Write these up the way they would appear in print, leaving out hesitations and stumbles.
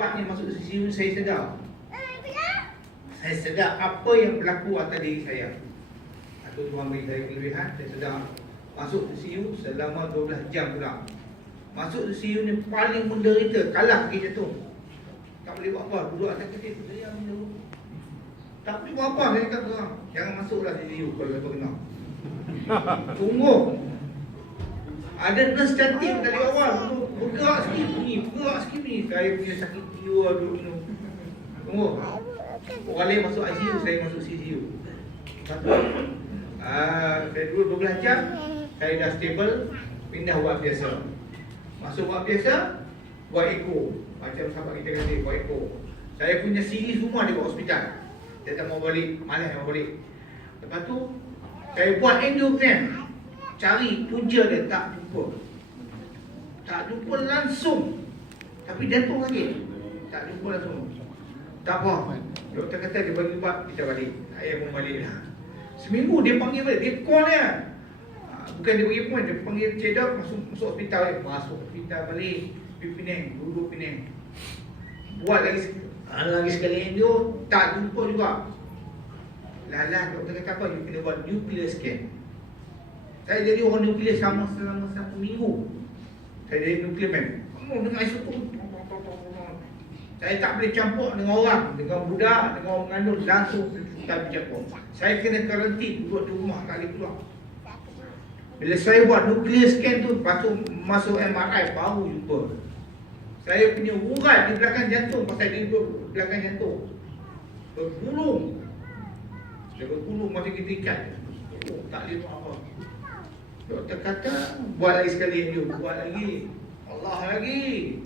Lepas ni masuk ICU, saya sedar. Saya sedar apa yang berlaku atas diri saya. Atau Tuhan beri saya kelebihan, saya sedar. Masuk ICU selama 12 jam pula. Masuk ICU ni paling menderita, kalah pergi jatuh. Tak boleh buat apa, duduk atas katil tu saya dulu. Tak boleh buat apa, saya kata orang. Jangan masuklah ICU kalau kata kena. Tunggu. Ada nurse cantik dari awal, bergerak sikit bunyi, bergerak sikit bunyi. Saya punya sakit jiwa dulu ni. Tunggu. Orang lain masuk ICU, saya masuk CCU. Satu. Saya dulu 12 jam, saya dah stable, pindah buat biasa. Masuk buat biasa, buat echo. Macam sahabat kita kata, buat echo. Saya punya siri semua di hospital. Saya tak mau balik, malas mau balik. Lepas tu, saya buat endogram. Cari punca dia, tak jumpa. Tak jumpa langsung. Tapi jantung lagi. Tak jumpa langsung. Tak apa. Doktor kata dia bagi ubat, kita balik. Saya pun balik lah. Seminggu dia panggil balik, dia call dia. Bukan dia bagi point, dia panggil cedok, masuk hospital balik. Masuk hospital balik, pergi Penang, duduk Penang. Buat lagi sekali endo, tak jumpa juga. Lalah doktor kata apa, you kena buat nuclear scan. Saya jadi orang nuklear selama 1 minggu. Saya jadi nuklear man. Dengan isotop. Saya tak boleh campur dengan orang, dengan budak, dengan orang mengandung, langsung tak boleh campur. Saya kena karantin, duduk di rumah, tak boleh keluar. Bila saya buat nuclear scan tu, lepas tu masuk MRI, baru jumpa. Saya punya urat di belakang jantung, pasal dia duduk belakang jantung. Bergulung. Dia bergulung macam kita ikat. Tak boleh buat apa. Doktor kata, buat lagi sekali dia, buat lagi. Allah lagi.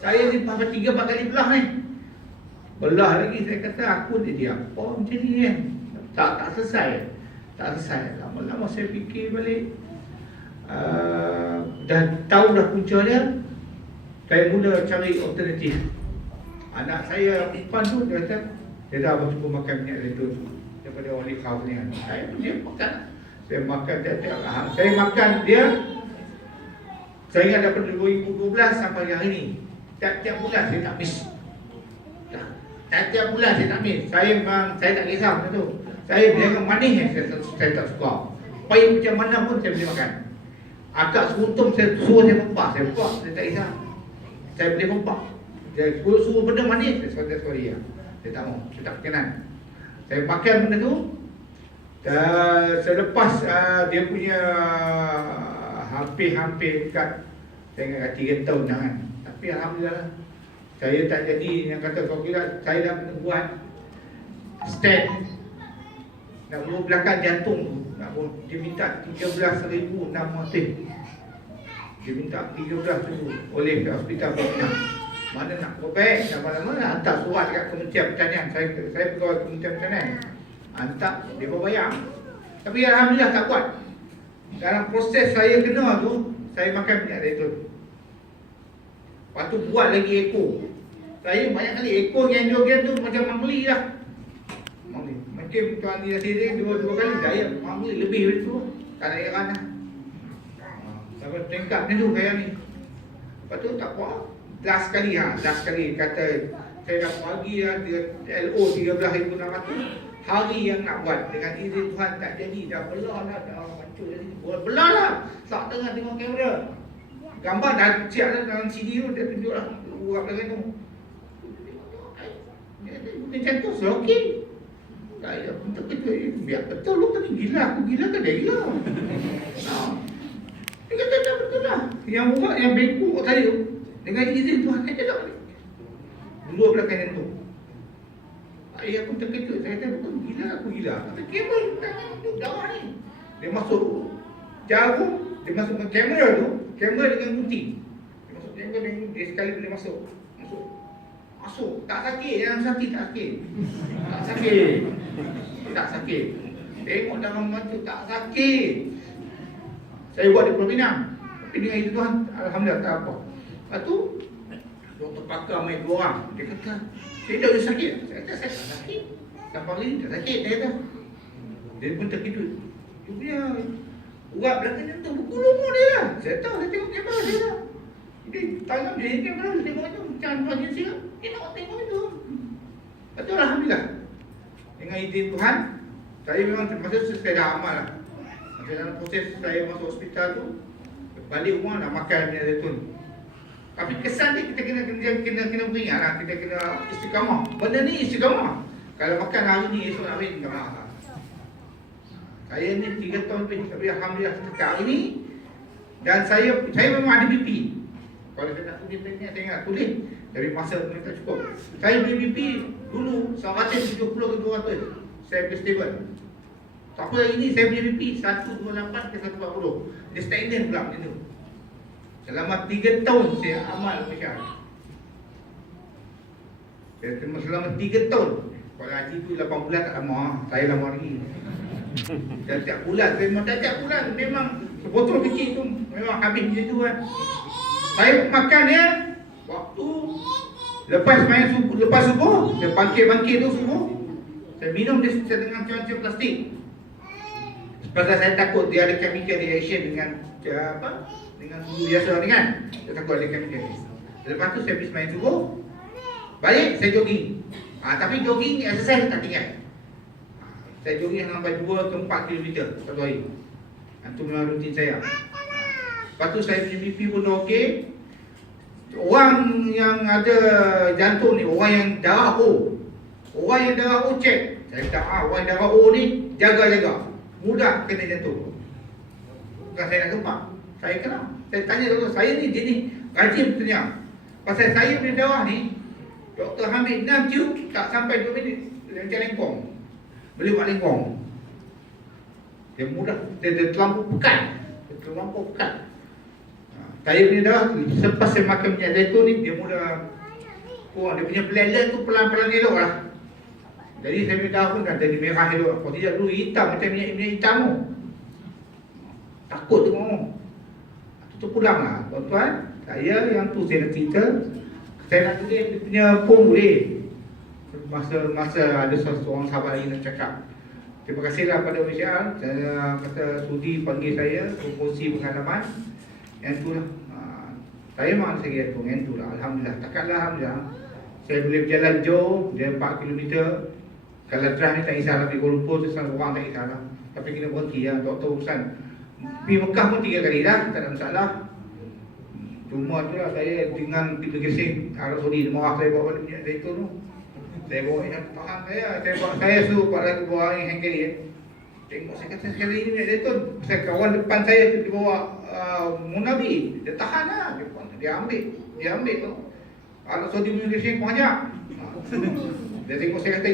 Saya ni sampai 3-4 kali belah ni. Belah lagi, saya kata aku dia apa macam ni kan. Tak selesai. Tak selesai. Lama-lama saya fikir balik. Dah tahu dah punca dia. Saya mula cari alternatif. Anak saya Ipan tu dia kata, dia dah cukup makan minyak zaitun daripada olive house ni kan. Saya pun dia makan. Saya makan tiap-tiap hari. Saya makan dia. Saya ingat daripada 2012 sampai hari ni. Tiap-tiap bulan saya tak miss. Tiap-tiap bulan saya tak miss. Saya tak kisah macam tu. Saya berniaga manis yang saya tak suka. Pahit macam mana pun saya boleh makan. Akak seruntum saya suruh saya mempak. Saya mempak, saya tak kisah. Saya boleh mempak. Saya suruh benda manis, saya sorry ya. Saya tak mau, saya tak berkenan. Saya makan benda tu. Selepas dia punya hampir dekat, saya ingat 3 tahun dah kan. Tapi Alhamdulillah saya tak jadi yang kata kau kira saya dah kena buat stent. Nak buat belakang jantung tu, nak buat, dia minta 13,600. Dia minta 13,000 oleh hospital Penang. Mana nak probek, nak mana-mana hantar surat dekat Kementerian Pertanian. Saya pegawai Kementerian Pertanian. Hantar, dia berbayar. Tapi Alhamdulillah tak buat. Dalam proses saya kena tu, saya makan minyak zaitun. Lepas tu buat lagi echo. Saya banyak kali echo dengan endogram tu macam mangli lah. Mangli. Macam tuan dia sendiri 2 kali saya mangli lebih dari tu. Tak ada heran lah. Sampai tingkat ni tu kayak ni. Lepas tu tak apa. Last kali kata saya dah bagi dia LO 13,600. Hari yang nak buat dengan izin Tuhan tak jadi. Dah belah lah, dah hancur jadi. Belah lah. Tak tengah tengok kamera. Gambar dah siap dah dalam CD tu, dia tunjuk lah. Urat belakang tu. Dia jantung okey. Saya pun terkejut. Biar betul lu tadi gila. Aku gila ke dia gila? Dia kata dah betul lah. Yang urat, yang bengkok tadi tu, dengan izin Tuhan dia tak boleh. Dua belakang jantung. Saya pun terkejut. Saya kata betul gila, aku gila. Kata kabel tangan tu darah ni. Dia masuk jarum, dia masuk ke kamera tu, kamera dengan gunting. Dia masuk kamera dengan dia sekali boleh masuk. Masuk. Tak sakit, yang sakit tak sakit. Tak sakit. Tak sakit. Tengok dalam mata tak sakit. Saya buat di Pulau Pinang. Tapi dengan itu Tuhan, Alhamdulillah tak apa. Lepas tu, doktor pakar main 2 orang. Dia kata, saya tak ada sakit. Saya kata, saya tak sakit. Gampang ni, tak sakit. Dia kata. Dia pun terkejut. Dia punya urat belakang jantung bergulung dia lah. Saya tahu, saya tengok kamera dia lah. Dia tangan dia kamera, dia tengok macam tuan dia siap. Betul, Alhamdulillah. Dengan izin Tuhan, saya memang termasuk saya dah amal lah. Masa dalam proses saya masuk hospital tu, balik rumah nak makan minyak zaitun. Tapi kesan dia kita kena beringat lah, kita kena istiqamah. Benda ni istiqamah. Kalau makan hari ni, esok nak ambil, tak masalah. Saya ni 3 tahun lebih, tapi Alhamdulillah sejak hari ni. Dan saya memang ada BP. Kalau saya nak tulis ni, saya ingat tulis. Tapi masa ni tak cukup. Saya beli BP dulu 170 ke 200. Saya beli stable. Tak apa, hari ni saya punya BP 128 ke 140. Dia stagnant pula macam tu. Selama 3 tahun saya amal macam. Saya terima selama 3 tahun. Kalau haji tu 8 bulan tak lama. Saya lama lagi. Dan tiap bulan, tiap bulan memang botol kecil tu memang habis macam tu kan. Saya makan dia waktu lepas subuh, saya bangkit tu subuh. Saya minum dia dengan cuaca plastik. Sebab saya takut dia ada chemical reaction dengan dengan sudu biasa ni kan. Saya takut ada chemical. Lepas tu saya pergi main subuh. Balik saya jogging. Tapi jogging exercise tak tinggal. Saya jogging sampai 2 ke 4 km satu hari. Itu memang rutin saya. Lepas tu saya punya BP pun dah okey. Orang yang ada jantung ni, orang yang darah O. Orang yang darah O cek. Saya kata, orang yang darah O ni jaga-jaga. Mudah kena jantung. Bukan saya nak gempak. Saya kena. Saya tanya doktor, saya ni jenis rajin bertanya. Pasal saya punya darah ni, doktor ambil 6 tube, tak sampai 2 minit. Macam lengkong. Boleh buat lengkong. Dia mudah, dia terlampau pekat. Saya punya darah tu, selepas saya makan minyak zaitun ni, dia mudah kurang. Dia punya platelet tu pelan-pelan elok lah. Jadi saya punya darah pun dah jadi merah elok. Kalau tidak dulu hitam macam minyak hitam tu. Takut tu ngomong. Tu pulang lah. Tuan-tuan, saya yang tu saya nak cerita. Saya nak tulis dia punya pun boleh. Masa ada seorang sahabat lagi nak cakap. Terima kasihlah pada Official. Saya kata sudi panggil saya berkongsi pengalaman. Yang tu lah. Saya memang saya kira tu. Yang tu lah. Alhamdulillah. Takkanlah Alhamdulillah. Saya boleh berjalan jauh. Dia 4 km. Kalau drive ni tak kisahlah. Pergi Kuala Lumpur tu orang tak kisahlah. Tapi kena berhenti lah. Doktor urusan. Pergi Mekah pun 3 kali dah. Tak ada masalah. Cuma tu lah saya dengan pintu gesing Arab Saudi. Marah saya bawa balik minyak zaitun tu. Saya bawa yang tahan saya suruh Pak Lagu bawa yang hangkeri tengok saya kata sekali ini minyak zaitun. Saya kawan depan saya dia bawa Munabi. Dia tahan lah. Dia ambil tu. Arab Saudi punya gesing banyak. Dia tengok saya kata